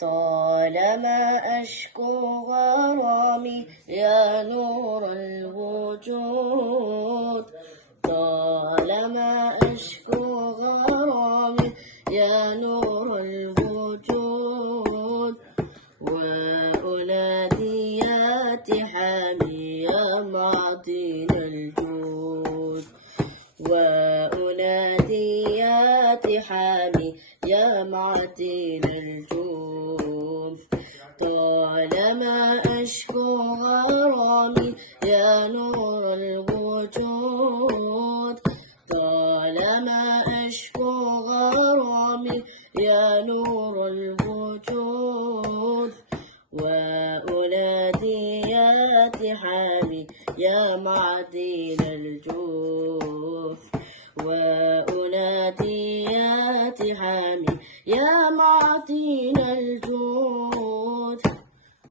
طالما أشكو غرامي يا نور الوجود، طالما أشكو غرامي يا نور الوجود، وأنادي يا تحامي يا معطين الجود، وأنادي يا تحامي يا معطين الجود، طالما أشكو غرامي يا نور الوجود، طالما أشكو غرامي يا نور الوجود، وأنادي يا تحامي يا معدن الجود، وأنادي يا تحامي يا معدن الجود.